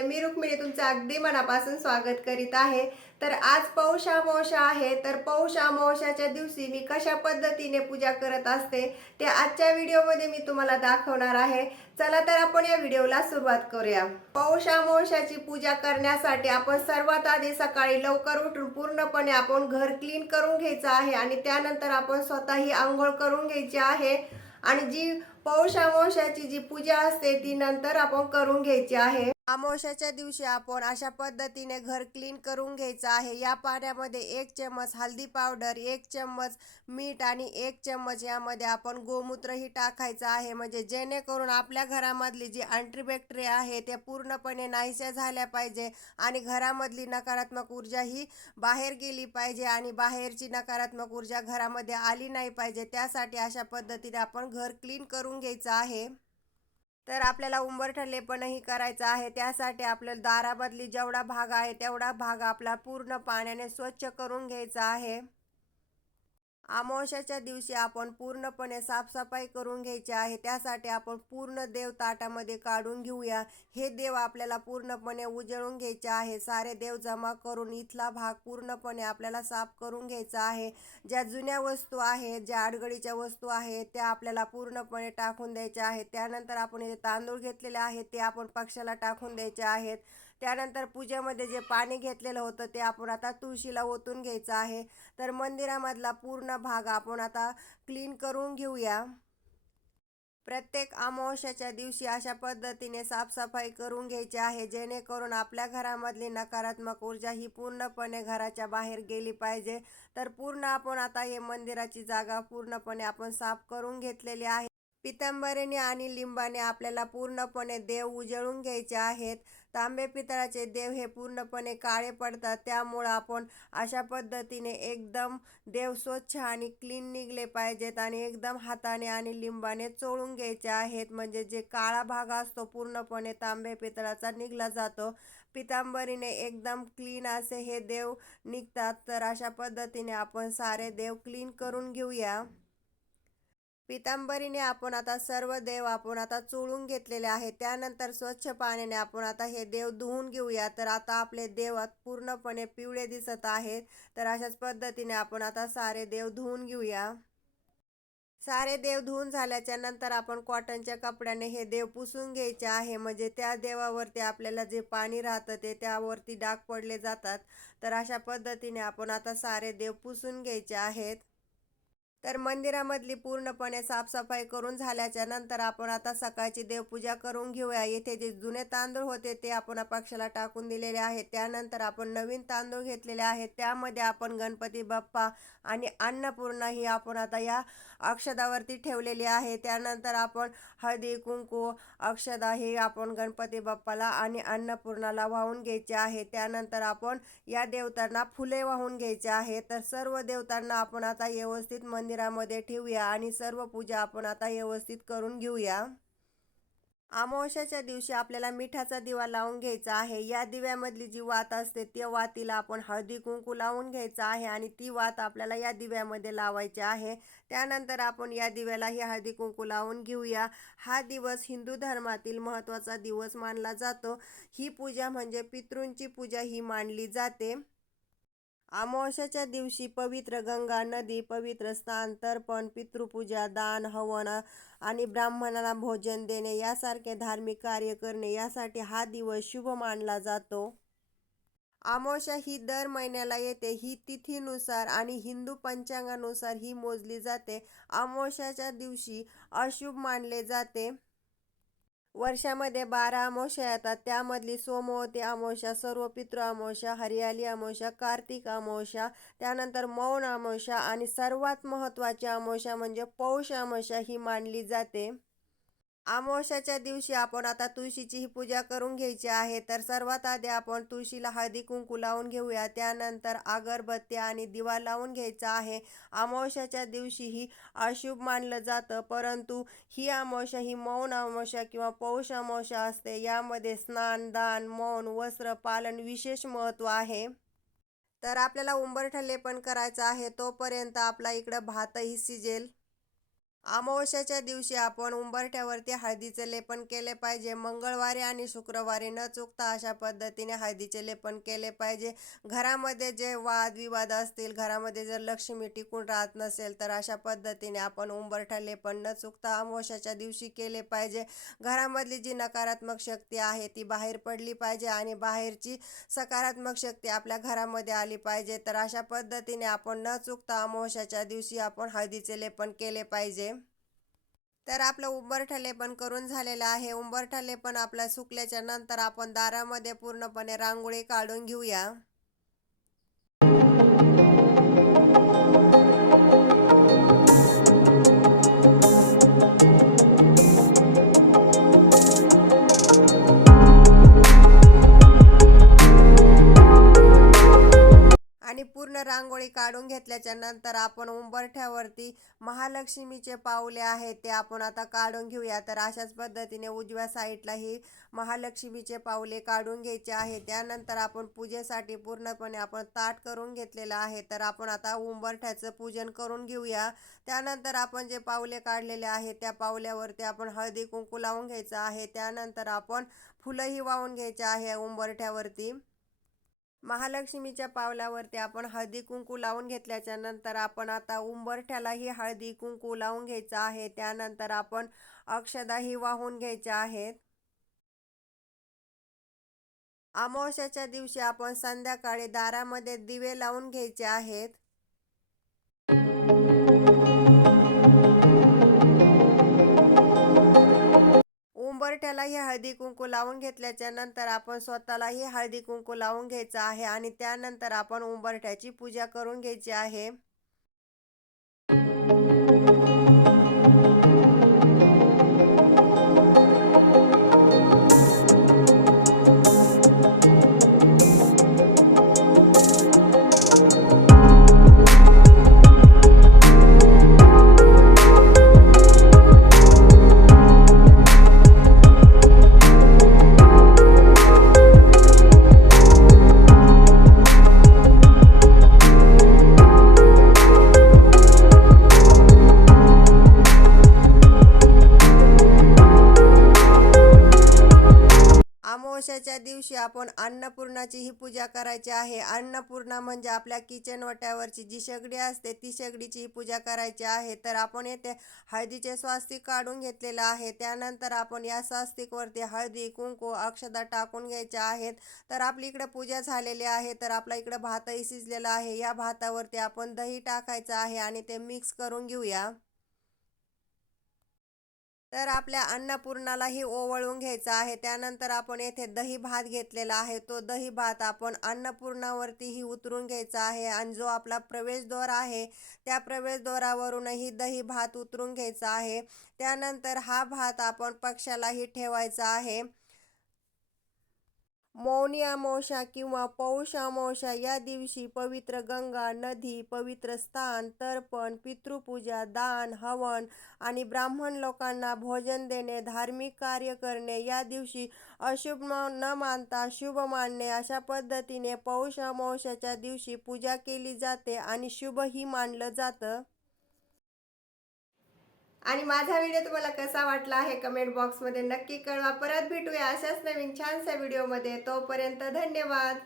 अगदी मनापासून स्वागत करीत आहे. तर आज पौष अमावस्या आहे. तर पौष अमावस्याच्या दिवशी मी कशा पद्धतीने पूजा करत असते ते आजच्या व्हिडिओमध्ये मी तुम्हाला दाखवणार आहे. चला तर आपण या व्हिडिओला सुरुवात करूया. पौष अमावस्याची पूजा करण्यासाठी आपण सर्वात आधी सकाळी लवकर उठून पूर्णपणे आपण घर क्लीन करून घ्यायचं आहे आणि त्यानंतर आपण स्वतःही आंघोळ करून घ्यायची आहे. आणि जी पौष अमावस्याची जी पूजा असते ती नंतर आपण करून घ्यायची आहे. अमावस्याच्या दिवशी आपण अशा पद्धतीने घर क्लीन करून घ्यायचं आहे. या पाण्यामध्ये एक चम्मच हल्दी पावडर एक चम्मच मीठ आणि एक चम्मच यामध्ये आपण गोमूत्रही टाकायचं आहे. म्हणजे जेणेकरून आपल्या घरामधली जी अँटीबॅक्टेरिया आहे ते पूर्णपणे नाहीशा झाल्या पाहिजे आणि घरामधली नकारात्मक ऊर्जा ही बाहेर गेली पाहिजे आणि बाहेरची नकारात्मक ऊर्जा घरामध्ये आली नाही पाहिजे. त्यासाठी अशा पद्धतीने आपण घर क्लीन करून घ्यायचं आहे. तर आपल्याला उंबरठा करायचं आहे. त्यासाठी आपल्याला दारामधली जेवढा भाग आहे तेवढा भाग आपला पूर्ण पाण्याने स्वच्छ करून घ्यायचा आहे. अमावस्याच्या दिवशी आपण पूर्णपणे साफसफाई करून घ्यायची आहे. त्यासाठी आपण पूर्ण देव ताटामध्ये काढून घेऊया. हे देव आपल्याला पूर्णपणे उजळून घ्यायचे आहे. सारे देव जमा करून इथला भाग पूर्णपणे आपल्याला साफ करून घ्यायचा आहे. ज्या जुन्या वस्तू आहेत ज्या अडगडीच्या वस्तू आहेत त्या आपल्याला पूर्णपणे टाकून द्यायच्या आहेत. त्यानंतर आपण जे तांदूळ घेतलेले आहेत ते आपण पक्षाला टाकून द्यायचे आहेत. त्यानंतर पूजेमध्ये जे पाणी घेतलेलं होतं ते आपण आता तुळशीला ओतून घ्यायचं आहे. तर मंदिरामधला पूर्ण भाग आपण आता क्लीन करून घेऊया. प्रत्येक अमावस्याच्या दिवशी अशा पद्धतीने साफसफाई करून घ्यायची आहे जेणेकरून आपल्या घरामधली नकारात्मक ऊर्जा ही पूर्णपणे घराच्या बाहेर गेली पाहिजे. तर पूर्ण आपण आता हे मंदिराची जागा पूर्णपणे आपण साफ करून घेतलेली आहे. पितंबरीने आणि लिंबाने आपल्याला पूर्णपणे देव उजळून घ्यायचे आहेत. तांबे पितळाचे देव हे पूर्णपणे काळे पडतात. त्यामुळं आपण अशा पद्धतीने एकदम देव स्वच्छ आणि क्लीन निघले पाहिजेत आणि एकदम हाताने आणि लिंबाने चोळून घ्यायचे आहेत. म्हणजे जे काळा भाग असतो पूर्णपणे तांबे पितळाचा निघला जातो. पितांबरीने एकदम क्लीन असे हे देव निघतात. तर अशा पद्धतीने आपण सारे देव क्लीन करून घेऊया. पितांबरीने आपण आता सर्व देव आपण आता चोळून घेतलेले आहेत. त्यानंतर स्वच्छ पाण्याने आपण आता हे देव धुवून घेऊया. तर आता आपले देव पूर्णपणे पिवळे दिसत आहेत. तर अशाच पद्धतीने आपण आता सारे देव धुवून घेऊया. सारे देव धुवून झाल्याच्यानंतर आपण कॉटनच्या कपड्याने हे देव पुसून घ्यायचे आहे. म्हणजे त्या देवावरती आपल्याला जे पाणी राहतं ते त्यावरती डाग पडले जातात. तर अशा पद्धतीने आपण आता सारे देव पुसून घ्यायचे आहेत. तर मंदिरामधली पूर्णपणे साफसफाई करून झाल्याच्यानंतर आपण आता सकाळची देवपूजा करून घेऊया. येथे जे जुने तांदूळ होते ते आपण पक्षाला टाकून दिलेले आहेत. त्यानंतर आपण नवीन तांदूळ घेतलेले आहेत. त्यामध्ये आपण गणपती बाप्पा आणि अन्नपूर्णा ही आपण आता या अक्षदावरती ठेवलेली आहे. त्यानंतर आपण हळदी कुंकू अक्षदा ही आपण गणपती बाप्पाला आणि अन्नपूर्णाला वाहून घ्यायचे आहे. त्यानंतर आपण या देवतांना फुले वाहून घ्यायचे आहे. तर सर्व देवतांना आपण आता व्यवस्थित मंदिरामध्ये ठेवूया आणि सर्व पूजा आपण आता व्यवस्थित करून घेऊया. अमावस्याच्या दिवशी आपल्याला मिठाचा दिवा लावून घ्यायचा आहे. या दिव्यामधली जी वात असते त्या वातीला आपण हळदी कुंकू लावून घ्यायचा आहे आणि ती वात आपल्याला या दिव्यामध्ये लावायची आहे. त्यानंतर आपण या दिव्याला ही हळदी कुंकू लावून घेऊया. हा दिवस हिंदू धर्मातील महत्त्वाचा दिवस मानला जातो. ही पूजा म्हणजे पितृंची पूजा ही मानली जाते. अमावस्याच्या दिवशी पवित्र गंगा नदी पवित्र स्नान तर्पण पितृपूजा दान हवन आणि ब्राह्मणाला भोजन देणे यासारखे धार्मिक कार्य करणे यासाठी हा दिवस शुभ मानला जातो. अमावस्या ही दर महिन्याला येते. ही तिथीनुसार आणि हिंदू पंचांगानुसार ही मोजली जाते. अमावस्याच्या दिवशी अशुभ मानले जाते. वर्षामध्ये बारा अमावस्या येतात. त्यामधली सोमवती अमावस्या सर्व पितृ अमावस्या हरियाली अमावस्या कार्तिक अमावस्या त्यानंतर मौन अमावस्या आणि सर्वात महत्त्वाची अमावस्या म्हणजे पौष अमावस्या ही मानली जाते. अमावस्याच्या दिवशी आपण आता तुळशीची ही पूजा करून घ्यायची आहे. तर सर्वात आधी आपण तुळशीला हळदी कुंकू लावून घेऊया. त्यानंतर अगरबत्ती आणि दिवा लावून घ्यायचा आहे. अमावस्याच्या दिवशी ही अशुभ मानलं जातं. परंतु ही अमावस्या ही मौन अमावस्या किंवा पौष अमावस्या असते. यामध्ये स्नान दान मौन वस्त्र पालन विशेष महत्त्व आहे. तर आपल्याला उंबरठा लेपन करायचं आहे. तोपर्यंत आपला इकडं भातही शिजेल. अमावस्याच्या दिवशी आपण उंबरठ्यावरती हळदीचे लेपन केले पाहिजे. मंगळवारी आणि शुक्रवारी न चुकता अशा पद्धतीने हळदीचे लेपन केले पाहिजे. घरामध्ये जे वादविवाद असतील घरामध्ये जर लक्ष्मी टिकून राहत नसेल तर अशा पद्धतीने आपण उंबरठा लेपन न चुकता अमावस्याच्या दिवशी केले पाहिजे. घरामधली जी नकारात्मक शक्ती आहे ती बाहेर पडली पाहिजे आणि बाहेरची सकारात्मक शक्ती आपल्या घरामध्ये आली पाहिजे. तर अशा पद्धतीने आपण न चुकता अमावस्याच्या दिवशी आपण हळदीचे लेपन केले पाहिजे. तर आपलं उंबरठा पण करून झालेलं आहे. उंबरठा पण आपलं सुकल्याच्या नंतर आपण दारामध्ये पूर्णपणे रांगोळी काढून घेऊया. घेतल्याच्या नंतर आपण उंबरठ्यावरती महालक्ष्मीचे पावले आहेत ते आपण आता काढून घेऊया. तर अशाच पद्धतीने उजव्या साईडला ही महालक्ष्मीचे पावले काढून घ्यायचे आहे. त्यानंतर आपण पूजेसाठी पूर्णपणे आपण ताट करून घेतलेलं आहे. तर आपण आता उंबरठ्याचं पूजन करून घेऊया. त्यानंतर आपण जे पावले काढलेले आहे त्या पावल्यावरती आपण हळदी कुंकू लावून घ्यायचं आहे. त्यानंतर आपण फुलंही वाहून घ्यायचे आहे उंबरठ्यावरती. महालक्ष्मीच्या पावलावरती आपण हळदी कुंकू लावून घेतल्याच्या नंतर आपण आता उंबरठ्यालाही हळदी कुंकू लावून घ्यायचं आहे. त्यानंतर आपण अक्षदाही वाहून घ्यायच्या आहेत. अमावस्याच्या दिवशी आपण संध्याकाळी दारामध्ये दिवे लावून घ्यायचे आहेत. उंबरठ्यालाही हळदी कुंकू लावून घेतल्याच्या नंतर आपण स्वतःलाही हळदी कुंकू लावून घ्यायचं आहे आणि त्यानंतर आपण उंबरठ्याची पूजा करून घ्यायची आहे. आपण अन्नपूर्णाची ही पूजा करायची आहे. अन्नपूर्णा म्हणजे आपल्या किचन वट्यावरची जी शेगडी असते ती शेगडीची ही पूजा करायची आहे. तर आपण येथे हळदीचे स्वास्तिक काढून घेतलेलं आहे. त्यानंतर आपण या स्वास्तिकवरती हळदी कुंकू अक्षदा टाकून घ्यायच्या आहेत. तर आपली इकडे पूजा झालेली आहे. तर आपला इकडे भातही शिजलेला आहे. या भातावरती आपण दही टाकायचं आहे आणि ते मिक्स करून घेऊया. तर आपल्या अन्नपूर्णालाही ओवळून घ्यायचा आहे. त्यानंतर आपण येथे दही भात घेतलेला आहे. तो दही भात आपण अन्नपूर्णावरतीही उतरून घ्यायचा आहे आणि जो आपला प्रवेशद्वार आहे त्या प्रवेशद्वारावरूनही दही भात उतरून घ्यायचा आहे. त्यानंतर हा भात आपण पक्षालाही ठेवायचा आहे. मौनी अमावस्या किंवा पौष अमावस्या या दिवशी पवित्र गंगा नदी पवित्र स्थान तर्पण पितृपूजा दान हवन आणि ब्राह्मण लोकांना भोजन देणे धार्मिक कार्य करणे या दिवशी अशुभ न मानता शुभ मानणे अशा पद्धतीने पौष अमावस्याच्या दिवशी पूजा केली जाते आणि शुभही मानलं जातं. आणि माझा व्हिडिओ तुम्हाला कसा वाटला आहे कमेंट बॉक्समध्ये नक्की कळवा. परत भेटूया अशाच नवीन छानशा व्हिडिओमध्ये तोपर्यंत धन्यवाद.